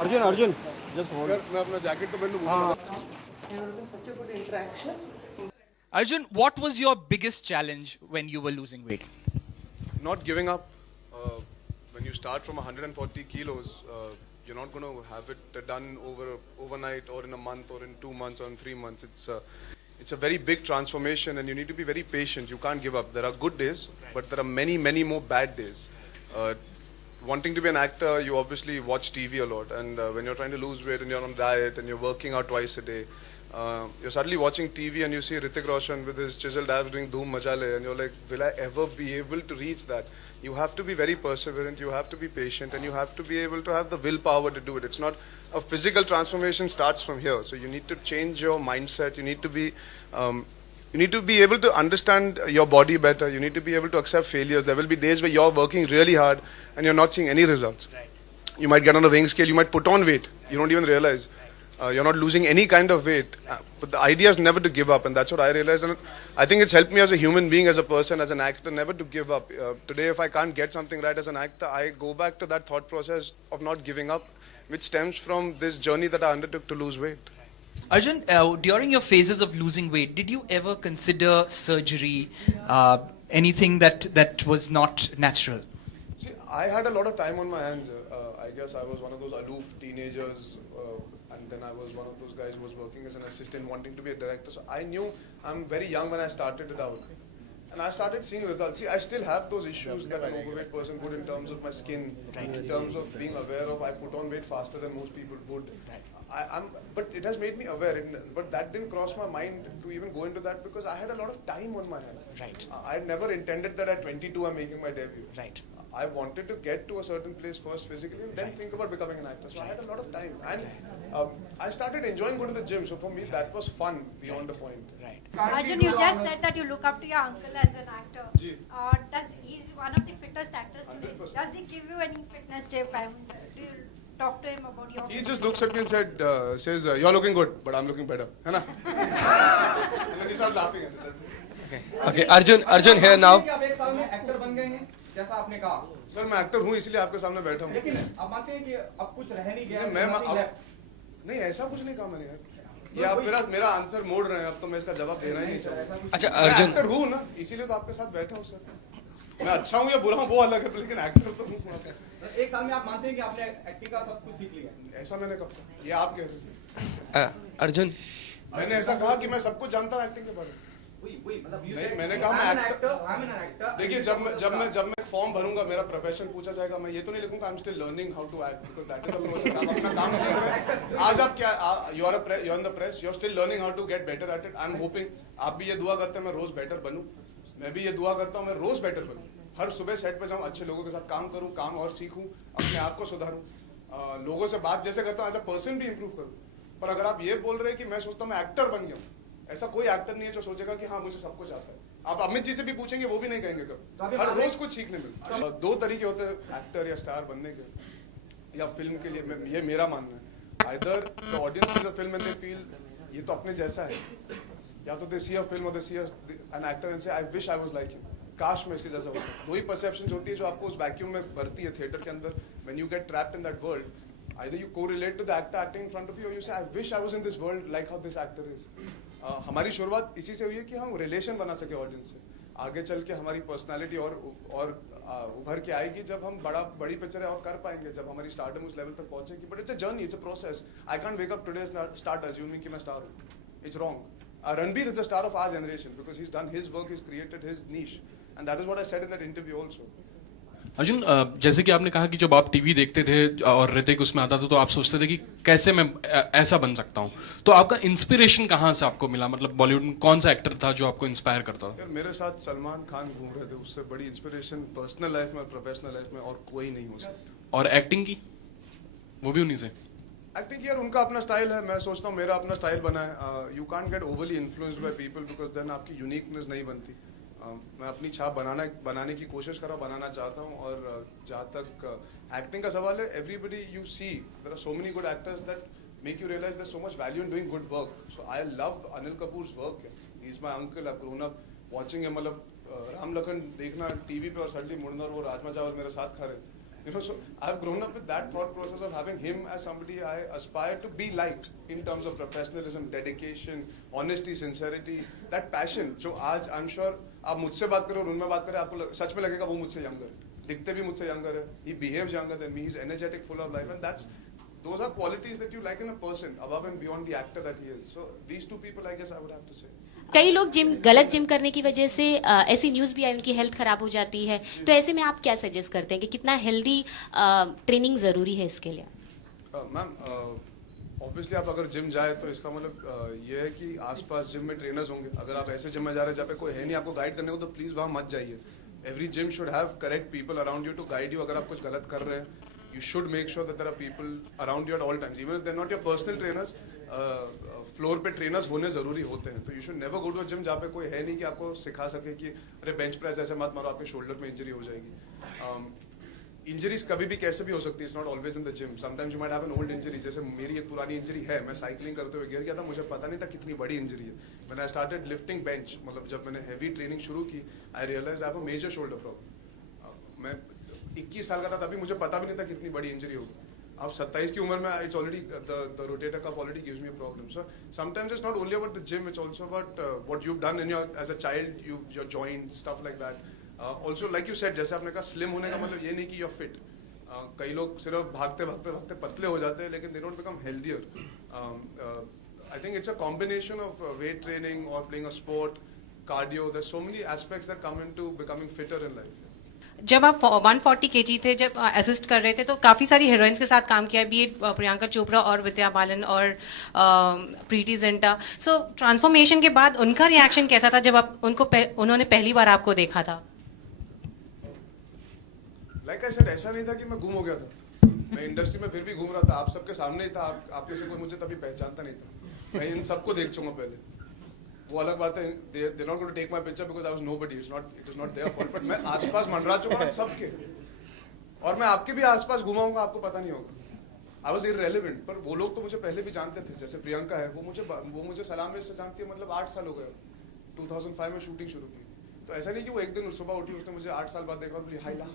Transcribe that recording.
Arjun Arjun just hold. मैं अपना jacket तो पहन लूं. Such a good interaction. Arjun, what was your biggest challenge when you were losing weight? Not giving up. When you start from 140 kilos, you're not going to have it done overnight or in a month or in 2 months or in 3 months. It's a very big transformation, and you need to be very patient. You can't give up. There are good days, but there are many, many more bad days. Wanting to be an actor, you obviously watch TV a lot, and when you're trying to lose weight and you're on diet and you're working out twice a day, you're suddenly watching TV and you see Hrithik Roshan with his chiseled abs doing Dhoom Machale, and you're like, will I ever be able to reach that? You have to be very perseverant, you have to be patient, and you have to be able to have the willpower to do it. It's not a physical transformation starts from here. So you need to change your mindset. You need to be able to understand your body better. You need to be able to accept failures. There will be days where you're working really hard and you're not seeing any results. Right. You might get on a weighing scale, you might put on weight. You don't even realize. You're not losing any kind of weight. But the idea is never to give up, and that's what I realized. And I think it's helped me as a human being, as a person, as an actor, never to give up. Today, if I can't get something right as an actor, I go back to that thought process of not giving up, which stems from this journey that I undertook to lose weight. Arjun, during your phases of losing weight, did you ever consider surgery, anything that was not natural? See, I had a lot of time on my hands. I guess I was one of those aloof teenagers, and then I was one of those guys who was working as an assistant, wanting to be a director. So I knew I'm very young when I started it out. And I started seeing results. See, I still have those issues that an overweight person would in terms of my skin, in terms of being aware of I put on weight faster than most people would. But it has made me aware. But that didn't cross my mind to even go into that because I had a lot of time on my hands. Right. I never intended that at 22 I'm making my debut. Right. I wanted to get to a certain place first physically and then think about becoming an actor. So I had a lot of time. And I started enjoying going to the gym. So for me, that was fun beyond a point. Right. Arjun, you just said that you look up to your uncle as an actor. Ji. He's one of the fittest actors today. 100%. Does he give you any fitness tip? Do you talk to him about your He just looks at me and says, you're looking good, but I'm looking better. है ना? And then he starts laughing at it. That's it. Okay, Arjun here now. आप एक साल में actor बन गए हैं जैसा आपने कहा, सर मैं एक्टर हूँ इसीलिए आपके सामने बैठा हूँ. लेकिन आप मानते हैं कि अब कुछ रह नहीं गया, मैं nothing left. नहीं ऐसा कुछ नहीं कहा मैंने यार. ये आप मेरा आंसर मोड़ रहे हैं. अब तो मैं इसका जवाब देना ही नहीं चाहता. अच्छा मैं अर्जुन, एक्टर हूँ ना, इसीलिए तो आपके साथ बैठा हूँ सर. मैं अच्छा हूँ या बुरा हूँ वो अलग है, लेकिन एक्टर तो हूँ. एक साल में आप मानते हैं कि आपने एक्टिंग का सब कुछ सीख लिया? ऐसा मैंने कब कहा? ये आप कह रहे हैं. अर्जुन मैंने ऐसा कहा कि मैं सब कुछ जानता हूँ एक्टिंग के बारे में. वही मतलब नहीं, मैंने कहा मैं एक्टर. देखिए जब मैं फॉर्म भरूंगा, मेरा प्रोफेशन पूछा जाएगा, मैं ये तो नहीं लिखूंगा I am still learning how to act, because that is a process. आप अपना काम सीख रहे हैं. आज आप क्या, you are in the press, you are still learning how to get better at it. I am hoping आप भी ये दुआ करते हैं मैं रोज बेटर बनूं. मैं भी ये दुआ करता हूं मैं रोज बेटर बनूं. हर सुबह सेट पे जाऊं, अच्छे लोगों के साथ काम करूं, काम और सीखूं, अपने आप को सुधारूं, लोगों से बात जैसे करता हूं एज अ पर्सन भी इंप्रूव करूं. पर अगर आप ये बोल रहे हैं कि मैं सोचता हूं मैं एक्टर बन गया हूं, ऐसा कोई एक्टर नहीं है जो सोचेगा कि हाँ मुझे सब कुछ आता है. आप अमित जी से भी पूछेंगे वो भी नहीं कहेंगे कभी. हर रोज कुछ सीखने मिलता है. दो तरीके होते हैं एक्टर या स्टार बनने के या फिल्म के लिए. ये मेरा मानना है. Either the audience sees a film and they feel ये तो अपने जैसा है, या तो दे सी अ फिल्म और दे सी एन एक्टर एंड से I wish I was like him, काश मैं इसके जैसा होता. दो ही परसेप्शन होती है जो आपको उस वैक्यूम में भरती है थिएटर के अंदर. When you get trapped in that world, either you correlate to the actor acting in front of you or you say I wish I was in this world like how this actor is. हमारी शुरुआत इसी से हुई है कि हम relation बना सके ऑडियंस से. आगे चल के हमारी पर्सनालिटी और उभर के आएगी जब हम बड़ी पिक्चरें और कर पाएंगे, जब हमारी स्टारडम उस लेवल तक पहुंचेगी. But it's a journey, it's a process. I can't wake up today start assuming कि मैं स्टार हूं. It's wrong. Ranbir is the star of our generation because he has done his work, he has created his niche, and that is what I said in that interview also. Arjun, जैसे कि आपने कहा कि जब आप टीवी देखते थे और ऋतिक उसमें आता था तो आप सोचते थे कि कैसे मैं ऐसा बन सकता हूं. तो आपका इंस्पिरेशन कहाँ से आपको मिला? मतलब बॉलीवुड में कौन सा एक्टर था जो आपको इंस्पायर करता था? यार मेरे साथ सलमान खान घूम रहे थे, उससे बड़ी इंस्पिरेशन पर्सनल लाइफ में प्रोफेशनल लाइफ में और कोई नहीं हो सकता. और एक्टिंग की वो भी उन्हीं से? एक्टिंग यार उनका अपना स्टाइल है. मैं सोचता हूँ मेरा अपना स्टाइल बना है. You can't get overly influenced by people because then आपकी यूनिकनेस नहीं बनती. मैं अपनी छाप बनाने की कोशिश कर रहा हूँ, बनाना चाहता हूँ. और जहाँ तक एक्टिंग का सवाल है, everybody you see there are so many good actors that make you realise there so much value in doing good work. So I love Anil Kapoor's work. He is my uncle. I grown up watching him. मतलब राम लखन देखना TV पे और suddenly मुड़ना और वो राजमा चावल मेरे साथ खा रहे. You know, so I've grown up with that thought process of having him as somebody I aspire to be like in terms of professionalism, dedication, honesty, sincerity, that passion. जो आज I'm sure आप मुझसे बात करो और उनमें बात करें, आपको सच में लगेगा वो मुझसे younger है, दिखते भी मुझसे younger है, he behaves younger than me, he's energetic, full of life, and those are qualities that you like in a person above and beyond the actor that he is. So these two people, I guess I would have to say. कई लोग गलत gym करने की वजह से ऐसी news भी आई उनकी हेल्थ खराब हो जाती है, तो ऐसे में आप क्या सजेस्ट करते हैं कि कितना हेल्दी ट्रेनिंग ज़रूरी है इसके लिए? मैम ऑब्वियसली आप अगर जिम जाए तो इसका मतलब ये है कि आसपास जिम में ट्रेनर्स होंगे. अगर आप ऐसे जिम में जा रहे हैं जहाँ पे कोई है नहीं आपको गाइड करने को, तो प्लीज़ वहाँ मत जाइए. Every gym should have correct people around you to guide you. अगर आप कुछ गलत कर रहे हैं, you should make sure that there are people around you at all times, even if they're not your personal trainers. Floor पे trainers होने जरूरी होते हैं. तो you should never go to a gym जहाँ पे कोई है नहीं कि आपको सिखा सके कि अरे बेंच प्रेस ऐसे मत मारो, आपके शोल्डर में इंजरी हो जाएगी. इंजरीज कभी भी कैसे भी हो सकती है. It's not always in the gym. Sometimes you might have an old injury. जैसे मेरी एक पुरानी इंजरी है, मैं साइकिलिंग करते हुए गिर गया था, मुझे पता नहीं था कितनी बड़ी इंजरी है. मैंने आई स्टार्टेड लिफ्टिंग बेंच, मतलब जब मैंने हैवी ट्रेनिंग शुरू की, I realize I have a major shoulder problem. मैं 21 साल का था तभी, मुझे पता भी नहीं था कितनी बड़ी इंजरी होगी. अब 27 की उम्र में it's already the rotator cuff already gives me a problem. So sometimes it's not only about the gym, it's also about what you have done in your as a child, your joints, stuff like that. Also like you said, जैसे आपने कहा slim होने का मतलब ये नहीं कि you are fit. कई लोग सिर्फ भागते भागते भागते पतले हो जाते हैं, लेकिन they don't become healthier. I think it's a combination of weight training और playing a sport, cardio. There so many aspects that come into becoming fitter in life. जब आप 140 kg थे, जब असिस्ट कर रहे थे, तो काफ़ी सारी हीरोइंस के साथ काम किया, बी इट प्रियंका चोपड़ा और विद्या बालन और प्रीति जिंटा. सो ट्रांसफॉर्मेशन के बाद उनका रिएक्शन कैसा था जब आप उन्होंने पहली बार आपको देखा था? लाइक आई सेड, ऐसा नहीं था कि मैं गुम हो गया था. मैं इंडस्ट्री में फिर भी घूम रहा था, आप सबके सामने ही था. आप में से कोई मुझे तभी पहचानता नहीं था. मैं इन सबको देख चुका पहले. वो अलग बात है, they're not going to take my picture because I was nobody. It is not their fault. But मैं आसपास मंडरा चुका हूँ सबके, और मैं आपके भी आसपास घुमाऊंगा, आपको पता नहीं होगा. I was irrelevant. पर वो लोग तो मुझे पहले भी जानते थे. जैसे प्रियंका है, वो मुझे सलाम से जानती है, मतलब 8 साल हो गए. 2005 में शूटिंग शुरू की. तो ऐसा नहीं कि वो एक दिन सुबह उठी, उसने मुझे 8 साल बाद देखा और बोली हाय ला.